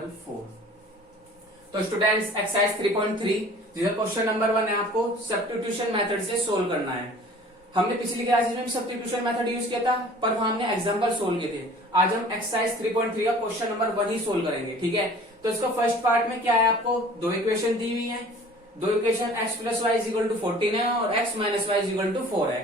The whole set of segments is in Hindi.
इक्वल 4। तो स्टूडेंट्स एक्सरसाइज 3.3 जिसका क्वेश्चन नंबर 1 है, आपको सब्स्टिट्यूशन मेथड से सोल्व करना है। हमने पिछली क्लासेस में सब्स्टिट्यूशन मेथड यूज किया था, पर वहां हमने एग्जांपल सोल्व किए थे। आज हम एक्सरसाइज 3.3 का क्वेश्चन नंबर 1 ही सोल्व करेंगे, ठीक है। तो इसका फर्स्ट पार्ट में क्या है, आपको दो इक्वेशन दी हुई है। दो equation x plus y equal to 14 है और x minus y equal to 4 है।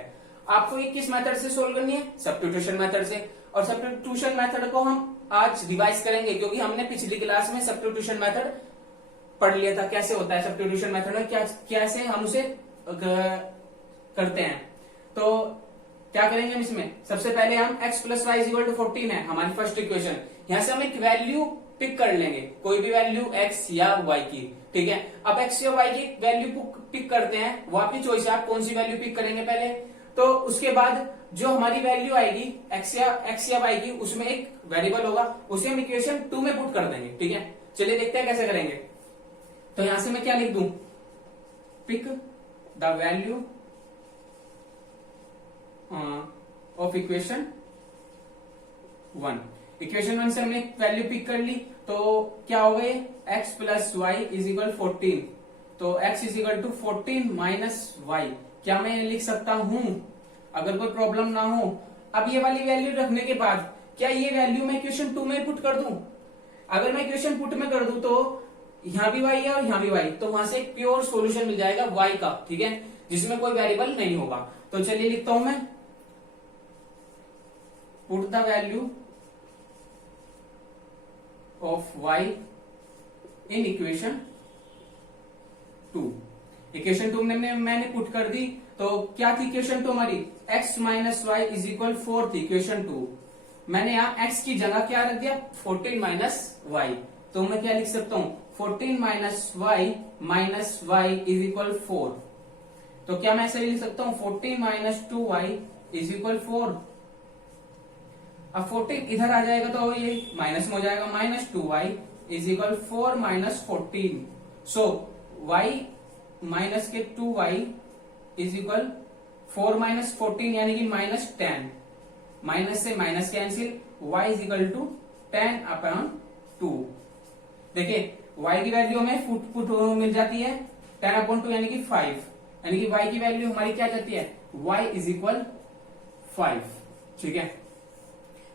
आपको ये किस मेथड से सोल्व करनी है, सब्स्टिट्यूशन मेथड से। और सब्स्टिट्यूशन मेथड को हम आज रिवाइज करेंगे, क्योंकि हमने पिछली क्लास में सब्स्टिट्यूशन मेथड पढ़ लिया था, कैसे होता है सब्स्टिट्यूशन मेथड में, कैसे हम उसे करते हैं। तो क्या करेंगे हम इसमें, सबसे पहले हम x plus y equal to 14 है हमारी फर्स्ट इक्वेशन। यहां से हम एक वैल्यू पिक कर लेंगे, कोई भी वैल्यू x या y की, ठीक है। अब x या y की वैल्यू पिक करते हैं, वो आपकी चॉइस है, आप कौन सी वैल्यू पिक करेंगे पहले। तो उसके बाद जो हमारी वैल्यू आएगी x या y की, उसमें एक वेरिएबल होगा, उसे हम इक्वेशन 2 में पुट कर देंगे, ठीक है। चलिए देखते हैं कैसे करेंगे। तो यहां से मैं क्या लिख दूं, pick the value of equation 1। Equation 1 से हमने वैल्यू पिक कर ली, तो क्या हो गए, x plus y is equal 14। तो x is equal to 14 minus y. क्या मैं लिख सकता हूं, अगर कोई प्रॉब्लम ना हो। अब ये वाली वैल्यू रखने के बाद क्या ये वैल्यू मैं इक्वेशन 2 में पुट कर दूं। अगर मैं इक्वेशन पुट में कर दूं तो यहां भी y है और यहां भी y, तो वहां से एक प्योर सॉल्यूशन मिल जाएगा y का, ठीक है, जिसमें कोई वेरिएबल नहीं होगा। तो चलिए लिखता हूं मैं, put the value of y in equation 2। Equation 2 मैंने पुट कर दी, तो क्या थी इक्वेशन 2 हमारी, x minus y is equal 4 थी इक्वेशन 2। मैंने यहाँ x की जगह क्या रख दिया, 14 माइनस वाई। तो मैं क्या लिख सकता हूं, 14 माइनस वाई इज इक्वल 4। तो क्या मैं ऐसे लिख सकता हूं, 14 माइनस 2y इज इक्वल 4। अब 14 इधर आ जाएगा तो ये माइनस में हो जाएगा, minus 2y is equal 4 minus 14। So y minus के 2y इज इक्वल 4 माइनस 14 यानी कि माइनस 10। माइनस से minus cancel, y is equal to 10 upon 2। देखिए y की वैल्यू हमें पुट मिल जाती है 10 अपॉन 2 यानी कि 5, यानी कि y की वैल्यू हमारी क्या जाती है, y इज इक्वल 5, ठीक है।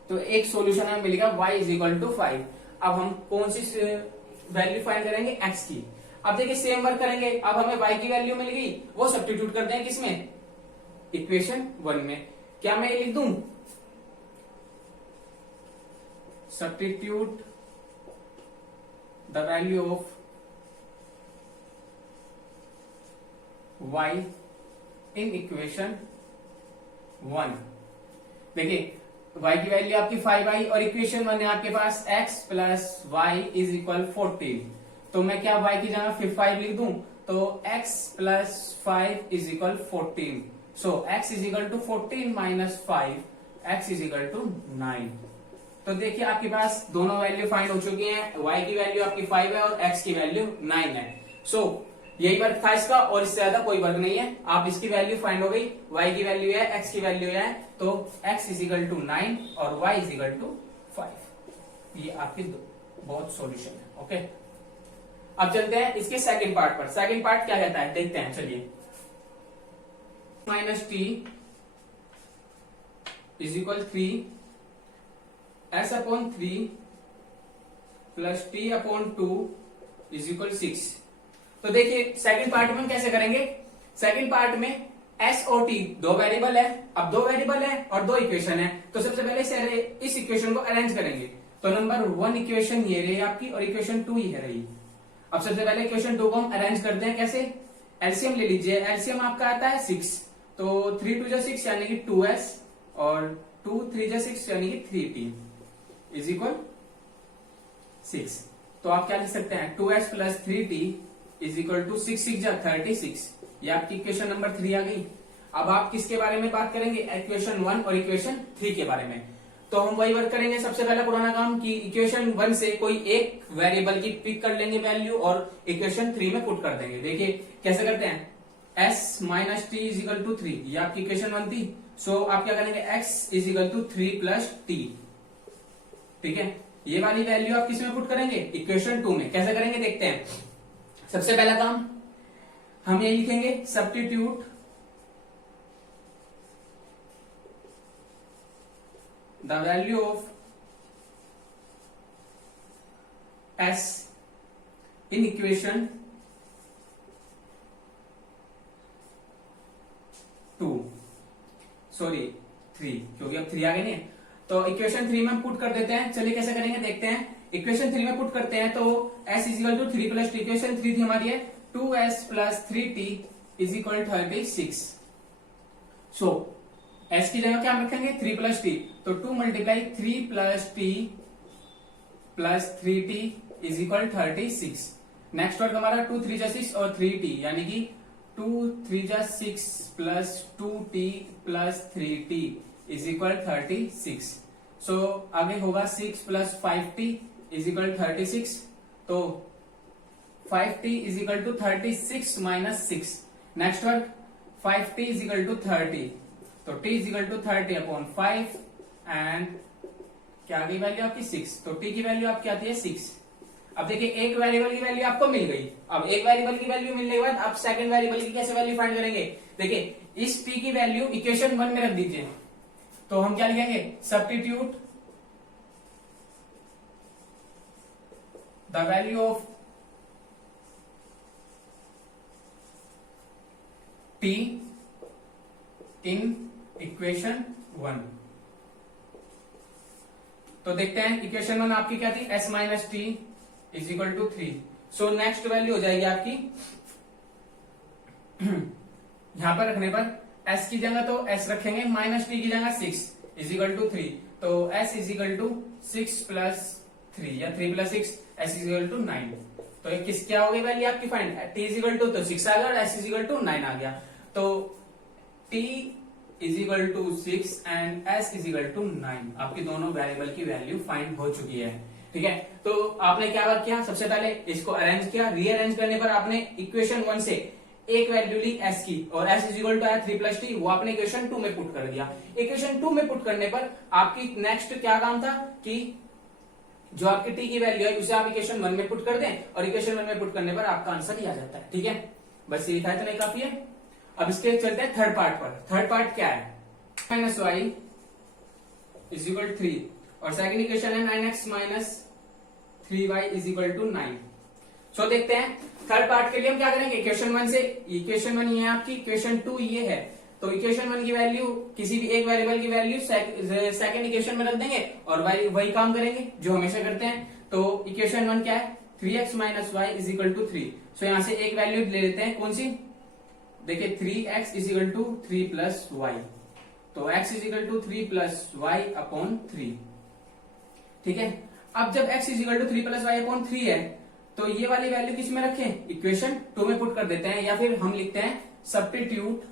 तो एक सॉल्यूशन हमें मिलेगा y इज इक्वल टू 5। अब हम कौन सी वैल्यू फाइंड करेंगे, x की। अब देखिए सेम वर्क करेंगे, अब हमें y की वैल्यू मिल गई, वो सब्स्टिट्यूट करते हैं किसमें, इक्वेशन 1 में। क्या मैं लिख दूं, substitute the value of y in equation 1। देखिए y की वैल्यू आपकी 5i और इक्वेशन 1 है आपके पास x plus y is equal 14। तो मैं क्या y की जगह 5 लिख दूं, तो x plus 5 is equal 14। So x is equal to 14 minus 5, x is equal to 9। तो देखिए आपके पास दोनों वैल्यू फाइंड हो चुकी हैं, y की वैल्यू आपकी 5 है और x की वैल्यू 9 है। सो यही वर्क था इसका, और इससे ज्यादा कोई वर्क नहीं है। आप इसकी वैल्यू फाइंड हो गई, y की वैल्यू है, x की वैल्यू है, तो x इज इक्वल टू 9 और y इज इक्वल टू 5। ये आपकी बहुत सॉल्यूशन है, ओके। अब चलते हैं इसके सेकंड पार्ट पर। सेकंड पार्ट क्या कहता है, देखते हैं, चलिए। Minus T is equal 3 s upon 3 plus t upon 2 is equal 6। तो देखिए सेकंड पार्ट में हम कैसे करेंगे, सेकंड पार्ट में s और t दो वेरिएबल है। अब दो वेरिएबल है और दो इक्वेशन है, तो सबसे पहले इस इक्वेशन को अरेंज करेंगे। तो नंबर 1 इक्वेशन ये रही आपकी और इक्वेशन 2 ही है रही। अब सबसे पहले इक्वेशन 2 को हम अरेंज करते हैं, कैसे, एलसीएम ले लीजिए। एलसीएम आपका आता है 6, तो 3 2 6 यानी कि 2s और 2 3 6 यानी कि 3t इज इक्वल 6। तो आप क्या लिख सकते हैं, 2s plus 3t is equal to 6 6 जा 36। ये आपकी इक्वेशन नंबर 3 आ गई। अब आप किसके बारे में बात करेंगे, इक्वेशन 1 और इक्वेशन 3 के बारे में। तो हम वही वर्क करेंगे, सबसे पहला पुराना काम कि इक्वेशन 1 से कोई एक वेरिएबल की पिक कर लेंगे वैल्यू और इक्वेशन 3 में पुट कर देंगे। देखिए कैसे करते हैं, s minus T is equal to 3, ये आपकी इक्वेशन 1 थी। सो आप क्या करेंगे, x is equal to 3 plus T, ठीक है। ये वाली वैल्यू आप किस में पुट करेंगे, इक्वेशन 2 में। कैसे करेंगे देखते हैं। सबसे पहला काम हम ये लिखेंगे, substitute the value of s in equation 2, sorry 3, क्योंकि अब 3 आ गए नहीं, तो इक्वेशन 3 में हम पुट कर देते हैं। चलिए कैसे करेंगे देखते हैं। इक्वेशन 3 में पुट करते हैं तो s is equal to 3 plus T, equation 3 थी हमारी है 2s plus 3t is equal 36। सो s की जगह क्या हम रखेंगे, 3 प्लस टी, तो 2 multiply 3 plus T plus 3t is equal 36। Next work हमारा 2 3 जा 6 और 3t, यानी कि 2 3 जा 6 plus 2t plus 3t is equal 36। सो आगे होगा 6 प्लस 5t इज इक्वल 36, तो 5t is equal to 36 minus 6। Next work 5t is equal to 30, तो t is equal to 30 upon 5 and क्या आ गई वैल्यू आपकी 6, तो t की वैल्यू आपकी आती है 6। अब देखिए एक वेरिएबल की वैल्यू आपको मिल गई। अब एक वेरिएबल की वैल्यू मिलने के बाद आप सेकंड वेरिएबल की कैसे वैल्यू फाइंड करेंगे, देखिए इस t की वैल्यू इक्वेशन 1 में रख दीजिए, तो हम क्या लिखेंगे, substitute the value of t in equation 1। तो देखते हैं इक्वेशन 1 आपकी क्या थी, s minus T is equal to 3। So next value हो जाएगी आपकी यहां पर रखने पर s की जगह तो s रखेंगे, माइनस टी की जगह 6 इज इक्वल टू 3, तो s is equal to 6 plus 3 या 3 plus 6, s is equal to 9। तो ये किस क्या हो गई वैल्यू आपकी find, t is equal to तो 6 आ गया और s इज इक्वल टू 9 आ गया। तो t is equal to 6 and s is equal to 9, आपकी दोनों वेरिएबल की वैल्यू फाइंड हो चुकी है। ठीक है, तो आपने क्या वर्क किया, सबसे पहले इसको अरेंज किया, रीअरेंज करने पर आपने इक्वेशन 1 से एक वैल्यू ली s की और s इज इक्वल टू आया 3 प्लस टी, वो आपने इक्वेशन 2 में पुट कर दिया। इक्वेशन 2 में पुट करने पर आपकी नेक्स्ट क्या काम था कि जो आपकी t की वैल्यू है उसे आप इक्वेशन 1 में पुट कर दें और इक्वेशन 1 में पुट करने पर आपका आंसर ही आ जाता है। ठीक है, बस ये लिखा है तो नहीं काफी है। अब इसके चलते हैं थर्ड पार्ट पर। थर्ड पार्ट क्या है, माइनस वाई इज इक्वल 3 और सेकंड इक्वेशन है 9x minus 3y is equal to 9। So देखते हैं थर्ड पार्ट के लिए हम क्या करेंगे, इक्वेशन 1 से, इक्वेशन 1 ये है आपकी, इक्वेशन 2 ये है, तो इक्वेशन 1 की वैल्यू किसी भी एक वेरिएबल की वैल्यू सेकंड इक्वेशन में रख देंगे और वही काम करेंगे जो हमेशा करते हैं। तो इक्वेशन 1 क्या है, 3x minus y is equal to 3। So यहां से एक वैल्यू ले लेते हैं, कौन सी, देखिए 3x is equal to 3 plus y, तो x is equal to 3 plus y upon 3। ठीक है, अब जब x is equal to 3 plus y upon 3 है तो ये वाली वैल्यू किस में रखें, इक्वेशन 2 में पुट कर देते हैं, या फिर हम लिखते हैं substitute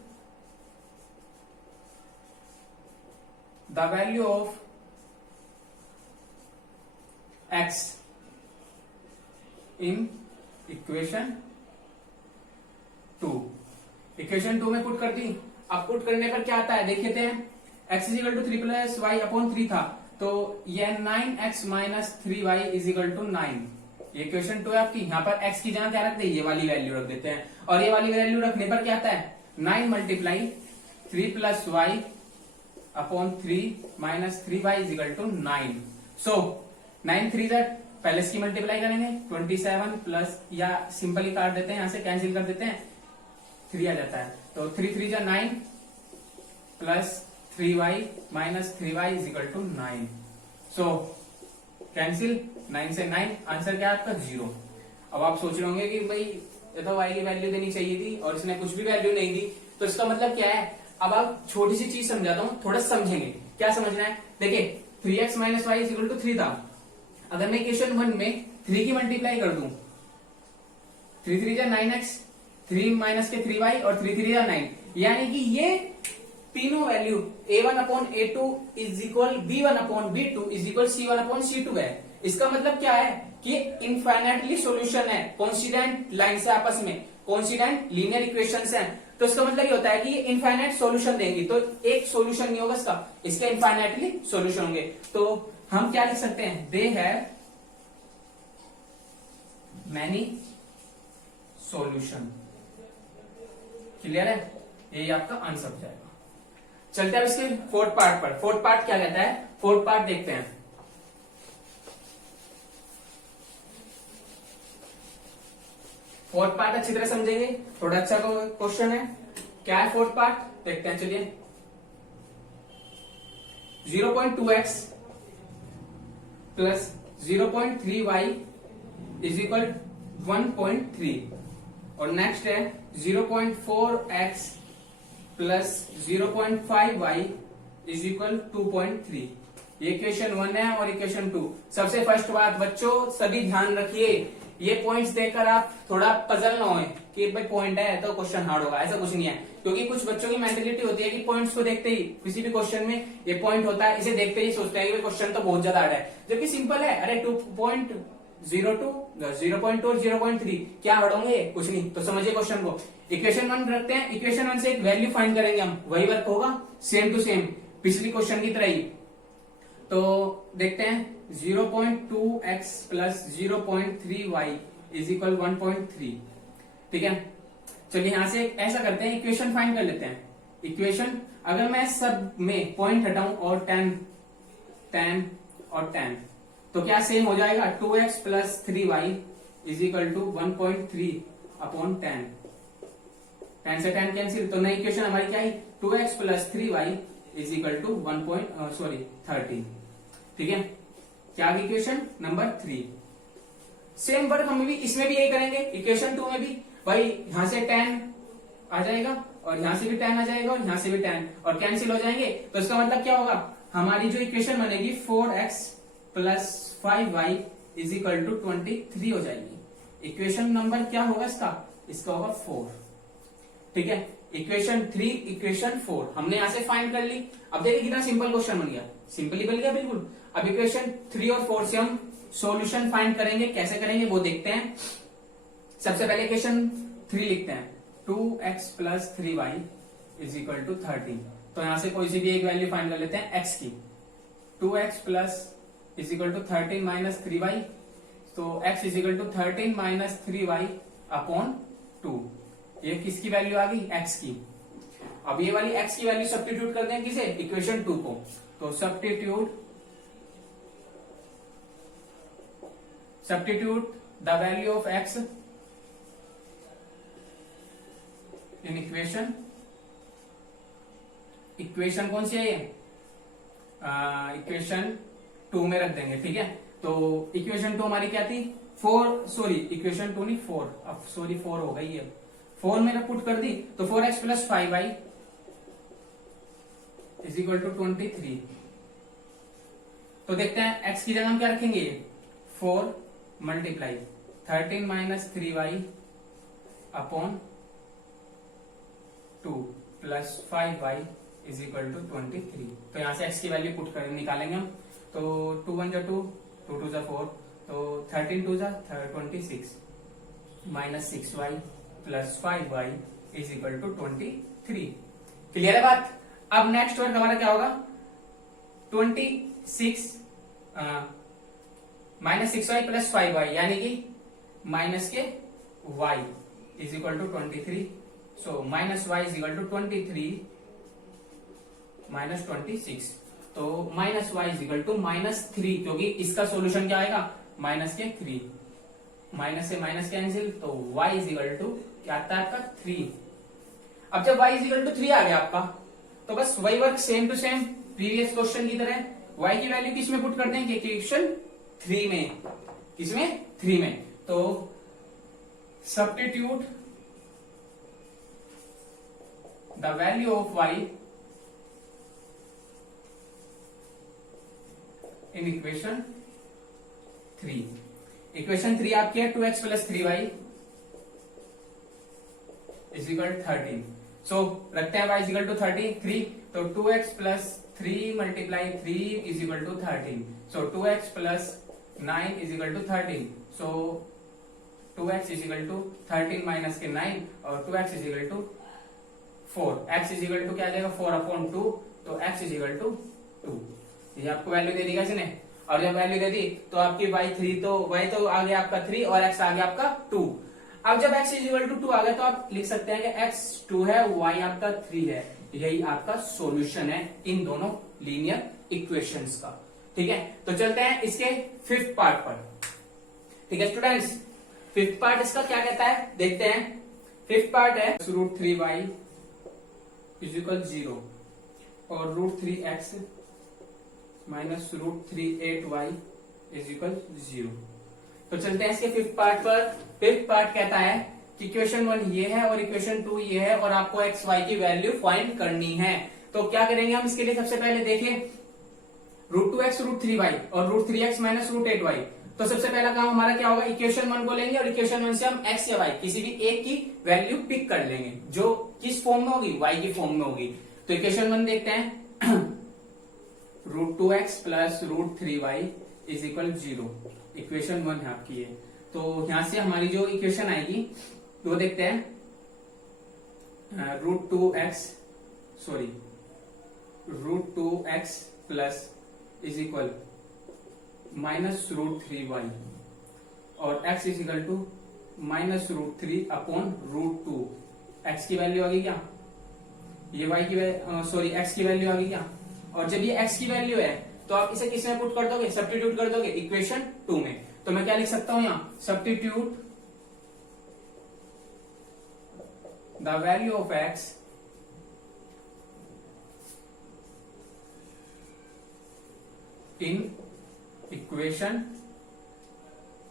the value of x in equation 2। Equation 2 में पुट कर दी। अब पुट करने पर क्या आता है देखते हैं, x is equal to 3 plus y upon 3 था, तो यह 9x minus 3y is equal to 9। ये इक्वेशन 2 है आपकी, यहाँ पर x की जगह क्या रखते हैं, ये वाली वैल्यू रख देते हैं, और ये वाली वैल्यू रखने पर क्या आता है, 9 multiply 3 plus y upon 3 minus 3y is equal to 9। So 9 3 that, पहले इसकी मल्टीप्लाई करेंगे 27 प्लस, या सिंपली काट देते हैं, यहां से कैंसिल कर देते हैं, 3 आ जाता है, तो 3 3 जा 9 plus 3y minus 3y is equal to 9। So cancel, 9 से 9, आंसर क्या है आपका 0। अब आप सोच रहे होंगे कि भाई ये तो y की वैल्यू देनी चाहिए थी और इसने कुछ भी वैल्यू नहीं दी, तो इसका मतलब क्या है। अब आप छोटी सी चीज समझाता हूं, थोड़ा समझेंगे। क्या समझना है, देखिए 3x minus y is equal to 3 था, अगर मैं इक्वेशन 1 में 3 की मल्टीप्लाई कर दूं, 3 3 जा 9x, 3 माइनस के 3y और 3 3 जा 9, यानी कि ये तीनों value a1 upon a2 is equal b1 upon b2 is equal c1 upon c2 है। इसका मतलब क्या है कि इनफाइनाइटली सॉल्यूशन है, कोइंसिडेंट लाइन से आपस में कोइंसिडेंट लीनियर इक्वेशंस हैं, तो इसका मतलब ये होता है कि ये इनफाइनाइट सॉल्यूशन देंगी, तो एक सॉल्यूशन नहीं होगा इसका, इसके इनफाइनाइटली सॉल्यूशन होंगे। तो हम क्या लिख सकते हैं, they have many solution. Clear है, ये आपका आंसर हो जाएगा। चलते हैं अब इसके फोर्थ पार्ट पर। फोर्थ पार्ट क्या कहता है, फोर्थ पार्ट देखते हैं। फोर्थ पार्ट अच्छी तरह समझेंगे, थोड़ा अच्छा क्वेश्चन है। क्या है फोर्थ पार्ट, देखते हैं। चलिए 0.2x plus 0.3y is equal 1.3 और नेक्स्ट है 0.4x plus 0.5y is equal 2.3। ये इक्वेशन 1 है और इक्वेशन 2। सबसे फर्स्ट बात बच्चों सभी ध्यान रखिए, ये पॉइंट्स देखकर आप थोड़ा पजल ना होए कि भाई पॉइंट है तो क्वेश्चन हार्ड होगा, ऐसा कुछ नहीं है। क्योंकि कुछ बच्चों की मेंटेलिटी होती है कि पॉइंट्स को देखते ही, किसी भी क्वेश्चन में ये पॉइंट होता है, इसे देखते ही सोचते हैं कि क्वेश्चन तो बहुत ज्यादा हार्ड है, जबकि सिंपल है। अरे 2.02 0.2 और 0.3 क्या हार्ड होंगे, कुछ नहीं। तो समझिए क्वेश्चन को। इक्वेशन 1 रखते हैं, इक्वेशन 1 से एक वैल्यू फाइंड करेंगे हम, वही वर्क होगा सेम टू सेम पिछली क्वेश्चन की तरह ही। तो देखते हैं 0.2x plus 0.3y is equal 1.3। ठीक है, चलिए यहां से ऐसा करते हैं, इक्वेशन फाइंड कर लेते हैं। इक्वेशन अगर मैं सब में पॉइंट हटाऊं और 10 और 10 तो क्या सेम हो जाएगा, 2x plus 3y is equal to 1.3 upon 10। 10 से 10 कैंसिल, तो नई इक्वेशन हमारी क्या है, 2x plus 3y is equal to 13। ठीक है, क्या इक्वेशन नंबर 3। सेम वर्क हम भी इसमें भी यही करेंगे। इक्वेशन 2 में भी भाई यहां से 10 आ जाएगा और यहां से भी 10 आ जाएगा और यहां से भी 10 और कैंसिल हो जाएंगे। तो इसका मतलब क्या होगा, हमारी जो इक्वेशन बनेगी 4x plus 5y is equal to 23 हो जाएगी। इक्वेशन नंबर क्या होगा इसका होगा 4। ठीक है, इक्वेशन 3 इक्वेशन 4 हमने यहां से फाइंड कर ली। अब देखिए कितना सिंपल क्वेश्चन बन गया, सिंपल ही बन गया बिल्कुल। अब इक्वेशन 3 और 4 से हम सॉल्यूशन फाइंड करेंगे, कैसे करेंगे वो देखते हैं। सबसे पहले इक्वेशन 3 लिखते हैं, 2x plus 3y is equal to 13। तो यहां से कोई सी भी एक वैल्यू फाइंड कर लेते हैं x की। 2x plus is equal to 13 minus 3y, तो x is equal to 13 minus 3y upon 2। ये किसकी वैल्यू आ गई, x की। अब ये वाली x की वैल्यू सब्स्टिट्यूट कर दें किसे, इक्वेशन 2 को। तो substitute the value of x in equation कौन सी है ये, इक्वेशन 2 में रख देंगे। ठीक है, तो इक्वेशन 2 हमारी क्या थी, 4 इक्वेशन 2 नहीं 4, अब 4 हो गई है। 4 में पुट कर दी तो 4x plus 5y is equal to 23। तो देखते हैं x की जगह हम क्या रखेंगे, 4 multiply 13 minus 3y upon 2 plus 5y is equal to 23। तो यहां से x की वैल्यू पुट कर निकालेंगे हम। तो 2 1 जा 2, 2 2 जा 4, तो 13 2 जा 26 minus 6y plus 5y is equal to 23। Clear है बात। अब नेक्स्ट वर्क हमारा क्या होगा, 26 माइनस 6y प्लस 5y यानी कि माइनस के y is equal to 23। So minus y is equal to 23 minus 26। तो minus y is equal to -3, क्योंकि इसका सॉल्यूशन क्या आएगा, माइनस के 3। माइनस से माइनस कैंसिल, तो y इज इक्वल टू क्या आता है आपका 3। अब जब y इज इक्वल टू 3 आ गया आपका, तो बस वही work same to same previous question की तरह y की वैल्यू किसमें पुट कर देंगे, इक्वेशन 3 में। किसमें, 3 में। तो substitute the value of y in equation 3। Equation 3 आपकी है 2x plus 3y is equal 13। सो रखते हैं y इज इक्वल टू 3, तो 2x plus 3 multiply 3 is equal to 13। So 2x plus 9 is equal to 13। So 2x is equal to 13 minus के 9 और 2x is equal to 4। x is equal to क्या आ जाएगा, 4 अपॉन 2, तो x इज इक्वल टू 2। ये आपको वैल्यू दे देगा इसने। और जब वैल्यू दे दी तो आपकी y3 तो y तो आ गया आपका 3 और x आ गया आपका 2। अब जब x इज इक्वल टू 2 आ गया तो आप लिख सकते हैं कि x 2 है, y आपका 3 है। यही आपका सॉल्यूशन है इन दोनों लीनियर इक्वेशंस का। ठीक है, तो चलते हैं इसके फिफ्थ पार्ट पर। ठीक है स्टूडेंट्स, फिफ्थ पार्ट इसका क्या कहता है देखते हैं। फिफ्थ पार्ट है √3y इज इक्वल 0 और √3x minus √3.8y is equal 0। तो चलते हैं इसके फिफ्थ पार्ट पर। फिफ्थ पार्ट कहता है कि इक्वेशन 1 ये है और इक्वेशन 2 ये है और आपको एक्स वाई की वैल्यू फाइंड करनी है। तो क्या करेंगे हम इसके लिए, सबसे पहले देखिए √2x √3y और √3x माइनस √8y। तो सबसे पहला काम हमारा क्या होगा, इक्वेशन 1 को लेंगे और इक्वेशन 1 से हम x या y किसी भी एक की वैल्यू पिक कर लेंगे जो किस फॉर्म में होगी, y की फॉर्म में होगी। तो इक्वेशन 1 देखते हैं √2x plus √3y is equal 0। Equation 1 है आपकी ये। तो यहां से हमारी जो इक्वेशन आएगी वो देखते हैं √2x plus is equal minus √3y और x is equal to minus √3 upon √2। x की वैल्यू आ गई क्या, ये y की x की वैल्यू आ गई क्या। और जब ये x की वैल्यू है तो आप इसे किस में पुट कर दोगे, सब्स्टिट्यूट कर दोगे इक्वेशन 2 में। तो मैं क्या लिख सकता हूं यहां, substitute the value of x in equation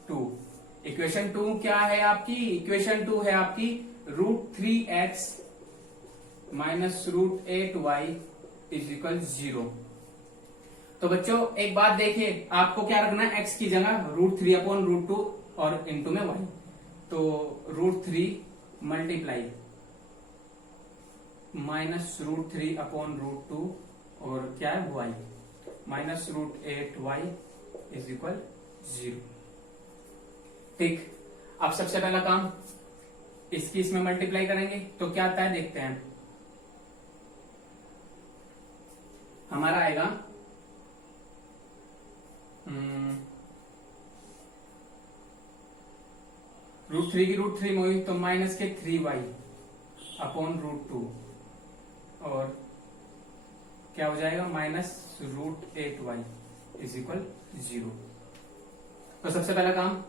2। Equation 2 क्या है आपकी, इक्वेशन 2 है आपकी √3x minus √8y is equal 0। तो बच्चों एक बात देखिए, आपको क्या रखना है, x की जगह √3 अपॉन √2 और इनटू में y। तो √3 मल्टीप्लाई माइनस √3 अपॉन √2 और क्या है y minus √8y is equal 0। ठीक, अब सबसे पहला काम इसकी इसमें मल्टीप्लाई करेंगे तो क्या आता है देखते हैं। हमारा आएगा √3 की √3 में हुई तो माइनस के 3y अपॉन √2 और क्या हो जाएगा माइनस √8y इज इक्वल 0। तो सबसे पहला काम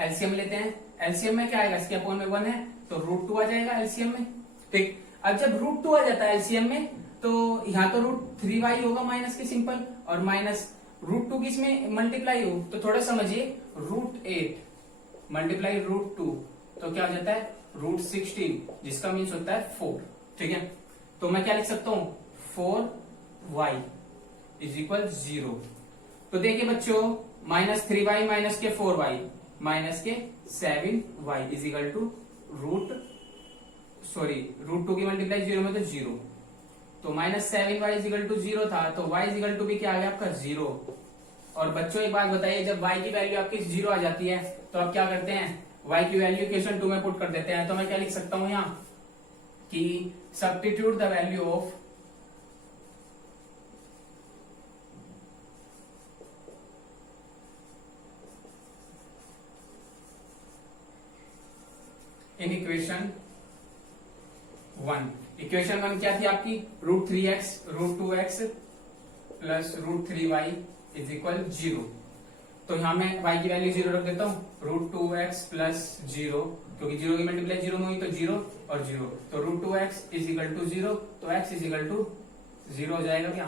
एलसीएम लेते हैं। एलसीएम में क्या आएगा, इसके अपॉन में 1 है तो √2 आ जाएगा एलसीएम में। ठीक, अब जब √2 आ जाता है एलसीएम में तो यहां तो √3y होगा माइनस के सिंपल और माइनस √2 की इसमें मल्टीप्लाई हो तो थोड़ा समझिए √8 मल्टीप्लाई √2 तो क्या हो जाता है √16 जिसका मीन्स होता है 4। ठीक है, तो मैं क्या लिख सकता हूं 4y इज इक्वल 0। तो देखिए बच्चों माइनस 3y माइनस के 4y माइनस के 7y इज इक्वल टू √2 की मल्टीप्लाई 0 में तो 0। तो minus 7y is equal to 0 था तो y इज इक्वल टू भी क्या आ गया आपका 0। और बच्चों एक बात बताइए, जब y की वैल्यू आपकी 0 आ जाती है तो आप क्या करते हैं, y की वैल्यू इक्वेशन 2 में पुट कर देते हैं। तो मैं क्या लिख सकता हूं यहां कि substitute the value of in equation 1। Equation 1 क्या थी आपकी, √3x √2x plus √3y is equal 0। तो यहां मैं y की वैल्यू 0 रख देता हूं, √2x प्लस 0 क्योंकि 0 की मल्टीप्लाई 0 में हुई तो 0 और 0। तो √2x इज इक्वल टू 0 तो x इज इक्वल टू 0 हो जाएगा क्या।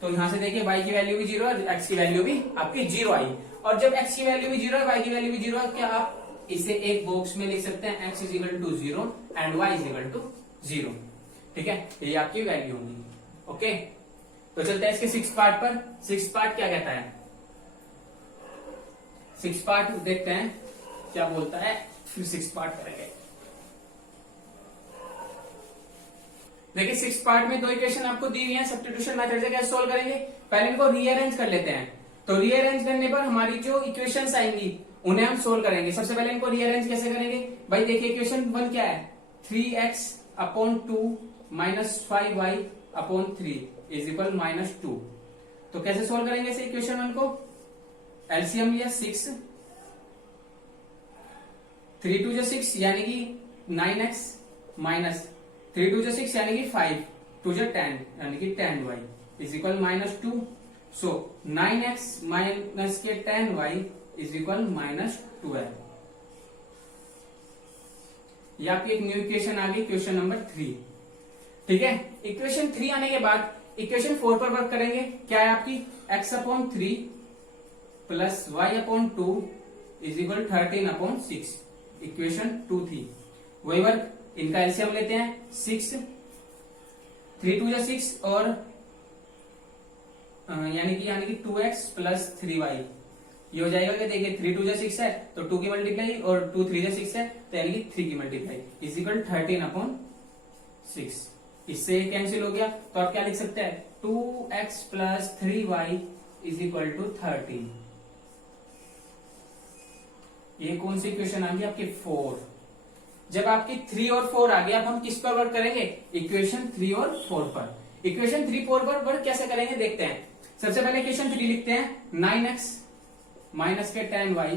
तो यहां से देखिए y की वैल्यू भी 0 और x की वैल्यू भी आपकी 0 आई। और जब x की वैल्यू भी 0 है y की वैल्यू भी 0 है, क्या आप इसे एक बॉक्स में लिख सकते हैं x is equal to 0 and y is equal to 0। ठीक है, ये आपकी वैल्यू होगी। ओके, तो चलते हैं इसके 6 पार्ट पर। 6 पार्ट क्या कहता है, 6 पार्ट देखते हैं क्या बोलता है, फिर 6 पार्ट करेंगे। देखिए 6 पार्ट में 2 इक्वेशन आपको दी हुई है, सब्स्टिट्यूशन मेथड से कैसे सोल्व करेंगे। पहले इनको रीअरेंज कर लेते हैं। तो रीअरेंज करने पर हमारी जो इक्वेशंस आएंगी उन्हें हम सोल्व करेंगे। सबसे पहले इनको रीअरेंज कैसे करेंगे भाई, देखिए इक्वेशन 1 क्या है, 3x upon 2 minus 5y upon 3 is equal -2। तो कैसे सोल्व करेंगे इसे इक्वेशन 1 को? एलसीएम लिया 6, 3 2 जो 6 यानी कि 9x माइनस 3 2 जो 6 यानी कि 5 2 जो 10 यानी कि 10y is equal -2। So 9x minus के 10y इज इक्वल -12। ये आपकी एक न्यू इक्वेशन आ गई, क्वेश्चन नंबर 3। ठीक है, इक्वेशन 3 आने के बाद इक्वेशन 4 पर वर्क करेंगे। क्या है आपकी? x/3 plus y/2 is equal 13/6। Equation 2 थी, वही वर्क, इनका एलसीएम लेते हैं 6, 3 2 जो 6 और यानी कि 2x प्लस 3y ये हो जाएगा कि देखिए 3 2 जो 6 है तो 2 की मल्टीप्लाई और 2 3 जो 6 है तो यानी कि 3 की मल्टीप्लाई इज इक्वल 13/6। इससे कैंसिल हो गया तो आप क्या लिख सकते हैं? 2x plus 3y is equal to 13। ये कौन सी इक्वेशन आ गई आपकी? 4। जब आपकी 3 और 4 आ गया, अब हम किस पर वर्क करेंगे? इक्वेशन 3 और 4 पर। इक्वेशन 3 4 पर वर्क कैसे करेंगे देखते हैं। सबसे पहले इक्वेशन 3 लिखते हैं, 9x माइनस के 10y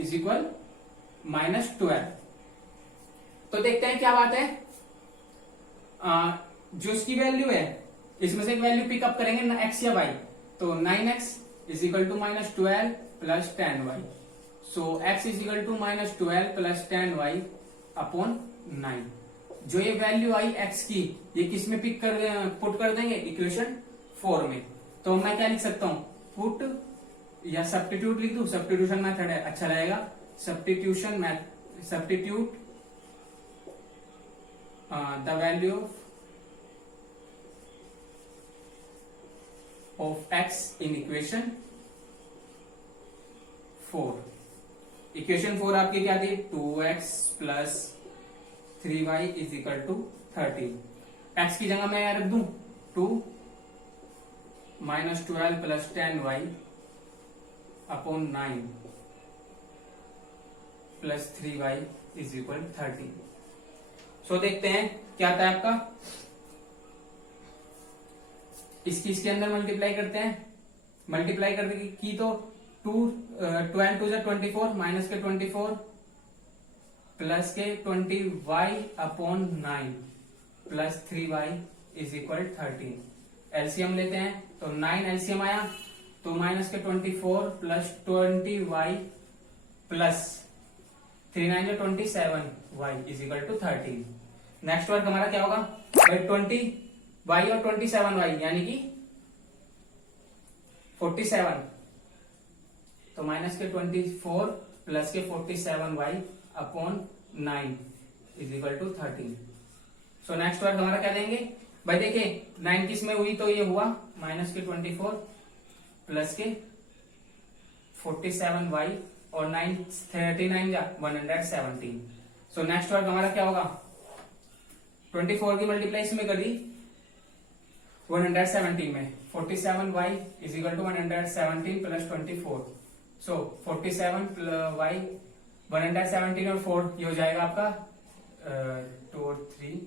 इज इक्वल -12। तो देखते हैं क्या बात है। जो इसकी वैल्यू है इसमें से एक वैल्यू पिकअप करेंगे ना, x या y। तो 9x is equal to -12 plus 10y। So x is equal to -12 plus 10y upon 9। जो ये वैल्यू आई x की, ये किस में पुट कर देंगे? इक्वेशन 4 में। तो मैं क्या लिख सकता हूं? पुट या सब्स्टिट्यूट लिख दूं? सब्स्टिट्यूशन मेथड है, अच्छा रहेगा। Substitute the value of x in equation 4। Equation 4 आपकी क्या थी? 2x plus 3y is equal to 13। x की जगह मैं रख दूं 2 -12 plus 10y upon 9 plus 3y is equal 13। So देखते हैं क्या आता है आपका। इसके अंदर मल्टीप्लाई करते हैं। मल्टीप्लाई करने की तो 12 2 24 माइनस के 24 प्लस के 20y upon 9 plus 3y is equal 13। LCM लेते हैं तो 9 एलसीएम आया तो माइनस के 24 प्लस 20y प्लस 3 9 जो 27y is equal to 13। Next work हमारा क्या होगा भाई? 20y और 27y यानी कि 47। तो माइनस के 24 प्लस के 47y upon 9 is equal to 13। So next work हमारा क्या देंगे भाई? देखिए 9 किस में हुई तो ये हुआ माइनस के 24 प्लस के 47y और 9 39 जा 117। सो नेक्स्ट वर्क हमारा क्या होगा? 24 की मल्टीप्लाई इसमें कर दी 117 में। 47y is equal to 117 plus 24। So 47y 117 और 4 ये हो जाएगा आपका 2 और 3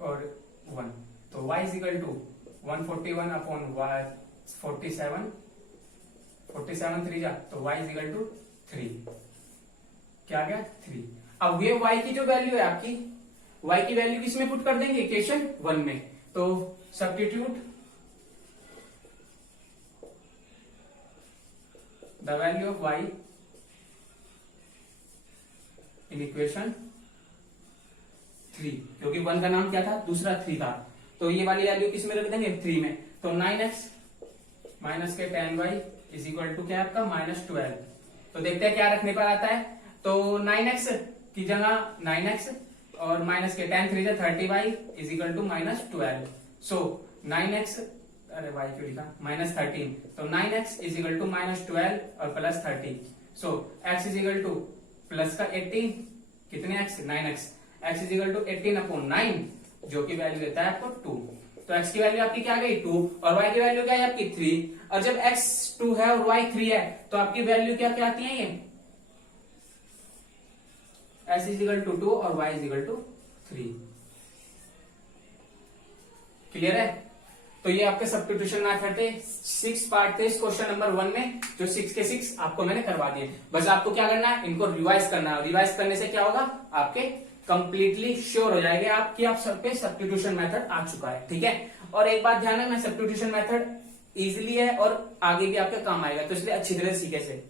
और 1। तो y is equal to 141 upon 47 47 3 जा तो y इज इक्वल टू 3। क्या आ गया? 3। अब ये y की जो वैल्यू है आपकी, y की वैल्यू किसमें पुट कर देंगे? इक्वेशन 1 में। तो substitute the value of y in equation 3, क्योंकि 1 का नाम क्या था? दूसरा 3 था। तो ये वाली वैल्यू किस में रख देंगे? 3 में। तो 9x माइनस के 10y इज इक्वल टू क्या है आपका? -12। तो देखते हैं क्या रखने पर आता है। तो 9x की जगह 9x और माइनस के 10 3 30y is equal to -12। So 9x, अरे y क्यों लिखा? -13। तो 9x इज इक्वल टू -12 और plus 30। So x is equal to plus का 18, कितने x? 9x। x is equal to 18 upon 9 जो की वैल्यू देता है आपको 2। तो x की वैल्यू आपकी क्या आ गई? 2 और y की वैल्यू क्या है आपकी? 3। और जब x 2 है और y 3 है तो आपकी वैल्यू क्या क्या आती है? ये s इज इक्वल टू 2 और y is equal to 3। Clear है? तो ये आपके सब्स्टिट्यूशन मेथड थे। 6 पार्ट थे इस क्वेश्चन नंबर 1 में, जो 6 के 6 आपको मैंने करवा दिए। बस आपको क्या करना है, इनको रिवाइज करना है। रिवाइज करने से क्या होगा, आपके कंप्लीटली श्योर हो जाएंगे आप कि आप सब पे सब्स्टिट्यूशन मेथड आ चुका है। ठीक है, और एक बात ध्यान है, मैं सब्स्टिट्यूशन मेथड इजिली है और आगे भी आपके काम आएगा, तो इसलिए अच्छी तरह सीखे से